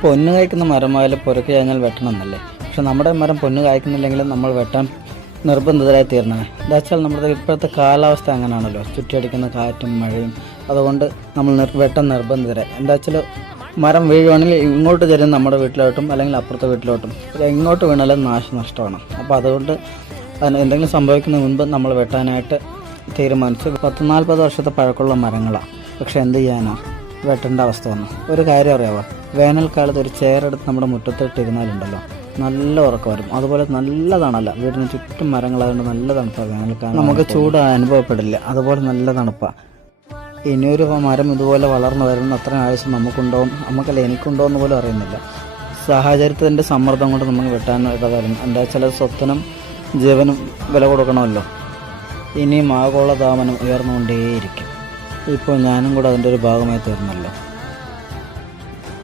പൊന്ന് കായ്ക്കുന്ന മരമായാലും പുരക്ക് കഴിഞ്ഞാൽ വെട്ടണം എന്നല്ലേ. പക്ഷെ നമ്മുടെ മരം പൊന്ന് കായ്ക്കുന്നില്ലെങ്കിലും നമ്മൾ വെട്ടാൻ നിർബന്ധിതരായി തീർന്നത്. എന്താ വെച്ചാൽ നമ്മുടെ ഇപ്പോഴത്തെ കാലാവസ്ഥ അങ്ങനെയാണല്ലോ, ചുറ്റിയടിക്കുന്ന കാറ്റും മഴയും. അതുകൊണ്ട് നമ്മൾ വെട്ടാൻ നിർബന്ധിതരായി. എന്താ വെച്ചാൽ മരം വീഴുവാണെങ്കിൽ ഇങ്ങോട്ട് തരും നമ്മുടെ വീട്ടിലോട്ടും അല്ലെങ്കിൽ അപ്പുറത്തെ വീട്ടിലോട്ടും. എങ്ങോട്ട് വീണാലും നാശനഷ്ടമാണ്. അപ്പോൾ അതുകൊണ്ട് അതിന് എന്തെങ്കിലും സംഭവിക്കുന്നതിന് മുൻപ് നമ്മൾ വെട്ടാനായിട്ട് തീരുമാനിച്ചു. 40-40 വർഷത്തെ പഴക്കമുള്ള മരങ്ങളാണ്. പക്ഷെ എന്ത് ചെയ്യാനാ, വെട്ടേണ്ട അവസ്ഥ വന്നു. ഒരു കാര്യം അറിയാമോ, വേനൽക്കാലത്ത് ഒരു ചെയറെടുത്ത് നമ്മുടെ മുറ്റത്തിട്ടിരുന്നാലുണ്ടല്ലോ നല്ല ഉറക്കം വരും. അതുപോലെ നല്ല തണല, വീടിന് ചുറ്റും മരങ്ങളായതുകൊണ്ട് നല്ല തണുപ്പാണ് വേനൽക്കാലം. നമുക്ക് ചൂട് അനുഭവപ്പെടില്ല, അതുപോലെ നല്ല തണുപ്പാണ്. ഇനിയൊരു മരം ഇതുപോലെ വളർന്നു വരുന്ന അത്ര ആവശ്യം നമുക്കുണ്ടോ, നമുക്കല്ല എനിക്കുണ്ടോ എന്ന് പോലും അറിയുന്നില്ല. സാഹചര്യത്തിൻ്റെ സമ്മർദ്ദം കൊണ്ട് നമുക്ക് വെട്ടാൻ ഇടവരുന്നു. എന്താ വെച്ചാൽ സ്വത്തിനും ജീവനും വില കൊടുക്കണമല്ലോ. ഇനിയും ആഗോളതാപനം ഉയർന്നുകൊണ്ടേയിരിക്കും. ഇപ്പോൾ ഞാനും കൂടെ അതിൻ്റെ ഒരു ഭാഗമായി തീർന്നല്ലോ.